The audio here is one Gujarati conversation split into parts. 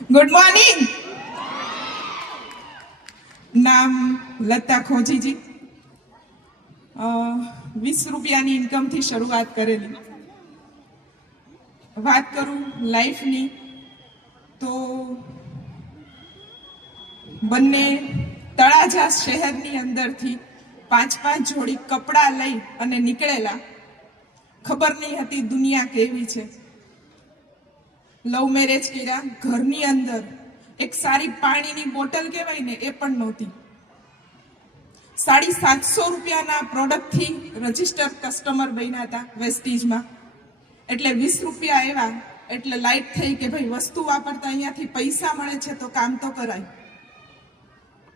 Good morning. નામ લતા ખોજીજી. 20 રૂપિયાની ઇન્કમથી શરૂઆત કરેલી. વાત કરું લાઈફની તો બંને તળાજા શહેરની અંદરથી 5 જોડી કપડાં લઈ અને નીકળેલા. ખબર નહીં હતી દુનિયા કેવી છે. લવ મેરેજ કર્યા. ઘરની અંદર એક સારી પાણીની બોટલ કહેવાય ને એ પણ નહોતી. 750 રૂપિયાના પ્રોડક્ટથી રજિસ્ટર કસ્ટમર બન્યા હતા વેસ્ટીજમાં. એટલે 20 રૂપિયા આવ્યા એટલે લાઈટ થઈ કે ભાઈ વસ્તુ વાપરતા અહીંયાથી પૈસા મળે છે તો કામ તો કરાય.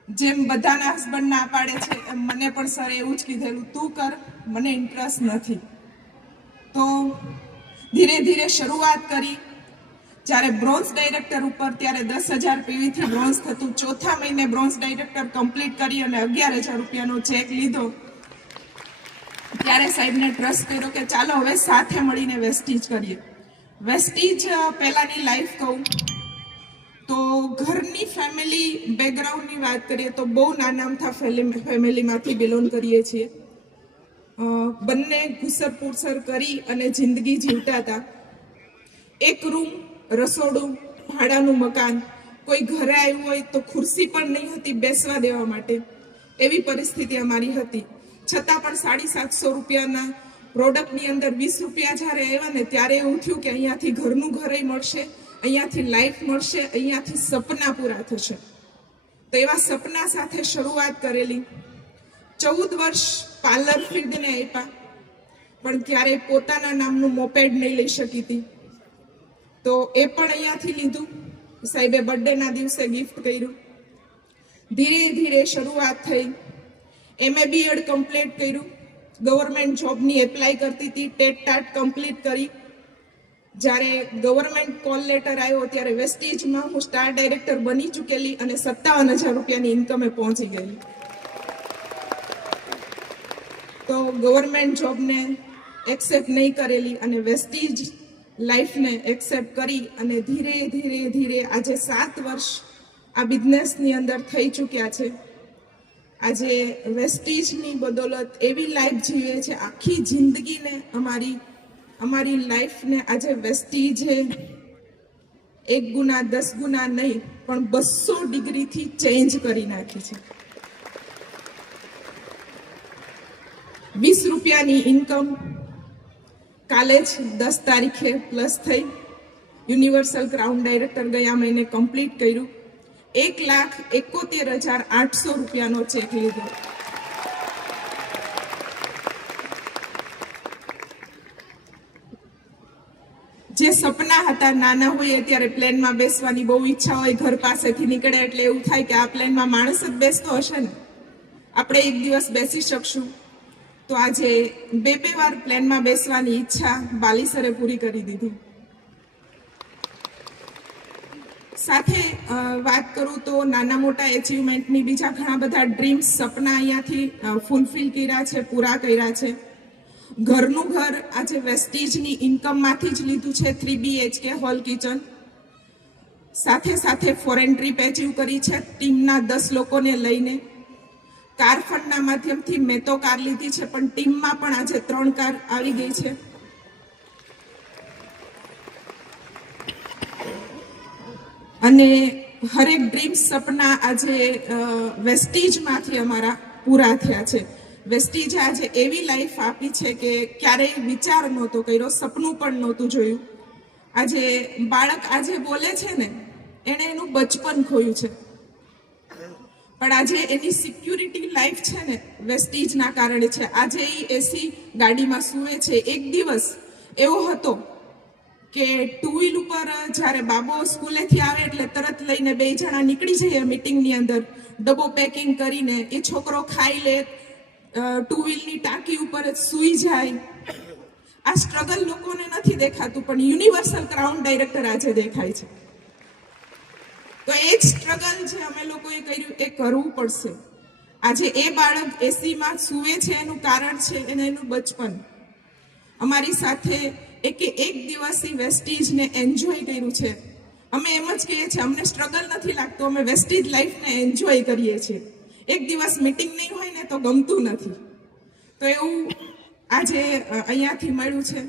જેમ બધાના હસબન્ડ ના પાડે છે એમ મને પણ સર એવું જ કીધેલું, તું કર, મને ઇન્ટરેસ્ટ નથી. તો ધીરે ધીરે શરૂઆત કરી. જ્યારે બ્રોન્ઝ ડાયરેક્ટર ઉપર ત્યારે 10,000 પીવીથી બ્રોન્ઝ થતું. ચોથા મહિને બ્રોન્ઝ ડાયરેક્ટર કમ્પ્લીટ કરી અને 11,000 રૂપિયાનો ચેક લીધો. ત્યારે સાહેબને ટ્રસ્ટ કર્યો કે ચાલો હવે સાથે મળીને વેસ્ટીજ કરીએ. વેસ્ટીજ પહેલાની લાઈફ કહું તો ઘરની ફેમિલી બેકગ્રાઉન્ડની વાત કરીએ તો બહુ નાનામથા ફેમિલીમાંથી બિલોંગ કરીએ છીએ. બંને ઘુસર પૂસર કરી અને જિંદગી જીવતા હતા. એક રૂમ, રસોડું, ભાડાનું મકાન. કોઈ ઘરે આવ્યું હોય તો ખુરશી પણ નહીં હતી બેસવા દેવા માટે. એવી પરિસ્થિતિ અમારી હતી. છતાં પણ 750 રૂપિયાના પ્રોડક્ટની અંદર 20 રૂપિયા જ્યારે આવ્યા ને ત્યારે એવું થયું કે અહીંયાથી ઘરનું ઘરે મળશે, અહીંયાથી લાઈફ મળશે, અહીંયાથી સપના પૂરા થશે. તો એવા સપના સાથે શરૂઆત કરેલી. 14 વર્ષ પાર્લર ફિલ્ડને આપ્યા, પણ ક્યારેય પોતાના નામનું મોપેડ નહીં લઈ શકી હતી. તો એ પણ અહીંયાથી લીધું. સાહેબે બર્થડેના દિવસે ગિફ્ટ કર્યું. ધીરે ધીરે શરૂઆત થઈ. MA BEd કમ્પ્લીટ કર્યું. ગવર્મેન્ટ જોબની એપ્લાય કરતી હતી. ટેટ ટાટ કમ્પ્લીટ કરી. જ્યારે ગવર્મેન્ટ કોલ લેટર આવ્યો ત્યારે વેસ્ટીજમાં હું સ્ટાર ડાયરેક્ટર બની ચૂકેલી અને 57,000 રૂપિયાની ઇન્કમે પહોંચી ગઈ. તો ગવર્મેન્ટ જોબને એક્સેપ્ટ નહીં કરેલી અને વેસ્ટીજ લાઈફને એક્સેપ્ટ કરી અને ધીરે ધીરે ધીરે આજે 7 વર્ષ આ બિઝનેસની અંદર થઈ ચૂક્યા છે. આજે વેસ્ટીજની બદોલત એવી લાઈફ જીવે છે. આખી જિંદગીને અમારી લાઈફને આજે વેસ્ટીજે 1 ગુના 10 ગુના નહીં પણ 200 ડિગ્રીથી ચેન્જ કરી નાખી છે. 20 રૂપિયાની ઇન્કમ કાલે જ 10 તારીખે પ્લસ થઈ. યુનિવર્સલ ક્રાઉન ડાયરેક્ટર ગયા મહિને કમ્પ્લીટ કર્યું. 1,71,800 રૂપિયાનો ચેક લીધો. જે સપના હતા નાના હોય ત્યારે પ્લેનમાં બેસવાની બહુ ઈચ્છા હોય. ઘર પાસેથી નીકળે એટલે એવું થાય કે આ પ્લેનમાં માણસ જ બેસતો હશે ને, આપણે એક દિવસ બેસી શકશું. તો આજે 2 વાર પ્લેનમાં બેસવાની ઈચ્છા બાલીસરે પૂરી કરી દીધી. સાથે વાત કરું તો નાના મોટા એચિવમેન્ટની બીજા ઘણા બધા ડ્રીમ્સ, સપના અહીંયાથી ફૂલફિલ કર્યા છે, પૂરા કર્યા છે. ઘરનું ઘર આજે વેસ્ટીજની ઇન્કમમાંથી જ લીધું છે. 3 BHK હોલ કિચન. સાથે સાથે ફોરેન ટ્રીપ એચિવ કરી છે ટીમના 10 લોકોને લઈને. કાર ફંડના માધ્યમથી મેં તો કાર લીધી છે પણ ટીમમાં પણ આજે 3 કાર આવી ગઈ છે. અને હરેક ડ્રીમ સપના આજે વેસ્ટીજમાંથી અમારા પૂરા થયા છે. વેસ્ટીજ આજે એવી લાઈફ આપી છે કે ક્યારેય વિચાર નહોતો કર્યો, સપનું પણ નહોતું જોયું. આજે બાળક આજે બોલે છે ને એણે એનું બચપન ખોયું છે, પણ આજે એની સિક્યુરિટી લાઈફ છે ને વેસ્ટીજના કારણે છે. આજે એ એસી ગાડીમાં સૂવે છે. એક દિવસ એવો હતો કે 2 વ્હીલ ઉપર જ્યારે બાબો સ્કૂલેથી આવે એટલે તરત લઈને 2 જણા નીકળી જઈએ મિટિંગની અંદર. ડબ્બો પેકિંગ કરીને એ છોકરો ખાઈ લે, 2 વ્હીલની ટાંકી ઉપર જ સૂઈ જાય. આ સ્ટ્રગલ લોકોને નથી દેખાતું પણ યુનિવર્સલ ક્રાઉન ડાયરેક્ટર આજે દેખાય છે. તો એ જ સ્ટ્રગલ જે અમે લોકોએ કર્યું એ કરવું પડશે. આજે એ બાળક એસીમાં સૂવે છે એનું કારણ છે એનું બચપન. અમારી સાથે એક દિવસથી વેસ્ટીજને એન્જોય કર્યું છે. અમે એમ જ કહીએ છીએ, અમને સ્ટ્રગલ નથી લાગતું, અમે વેસ્ટેજ લાઈફને એન્જોય કરીએ છીએ. એક દિવસ મીટિંગ નહીં હોય ને તો ગમતું નથી. તો એવું આજે અહીંયાથી મળ્યું છે.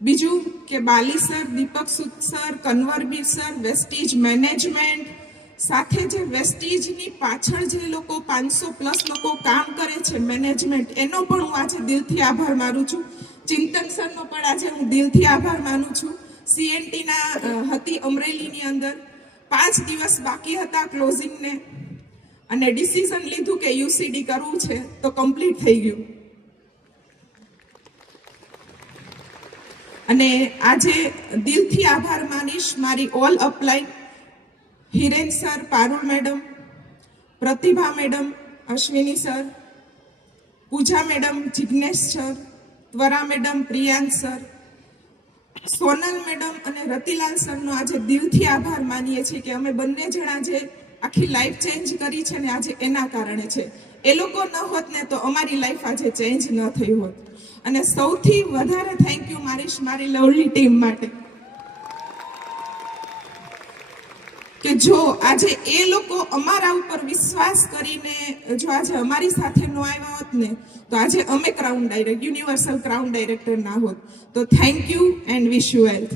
બીજું કે બાલી સર, દીપક સુદ સર, કન્વરબીર સર, વેસ્ટેજ મેનેજમેન્ટ સાથે જે વેસ્ટેજની પાછળ જે લોકો 500+ લોકો કામ કરે છે મેનેજમેન્ટ, એનો પણ હું આજે દિલથી આભાર માનું છું. ચિંતન સરનો પણ આજે હું દિલથી આભાર માનું છું. CNTના હતી અમરેલીની અંદર 5 દિવસ બાકી હતા ક્લોઝિંગને, અને ડિસિઝન લીધું કે UCD કરવું છે તો કમ્પ્લીટ થઈ ગયું. અને આજે દિલથી આભાર માનીશ મારી all upline Hiren sir, Parul madam, Pratibha madam, Ashwini sir, Pooja madam, Jignesh sir, Twara madam, Priyansh sir, Sonal madam અને રતિલાલ સરનો આજે દિલથી આભાર માનીએ છીએ કે અમે બંને જણા જે આખી લાઈફ ચેન્જ કરી છે ને આજે એના કારણે છે. એ લોકો ન હોત ને તો અમારી લાઈફ આજે ચેન્જ ન થઈ હોત. અને સૌથી વધારે થેન્ક યુ મારીશ મારી લવલી ટીમ માટે કે જો આજે એ લોકો અમારા ઉપર વિશ્વાસ કરીને જો આજે અમારી સાથે ન આવ્યા હોત ને તો આજે અમે યુનિવર્સલ ક્રાઉન ડાયરેક્ટર ના હોત. તો thank you and wish you health.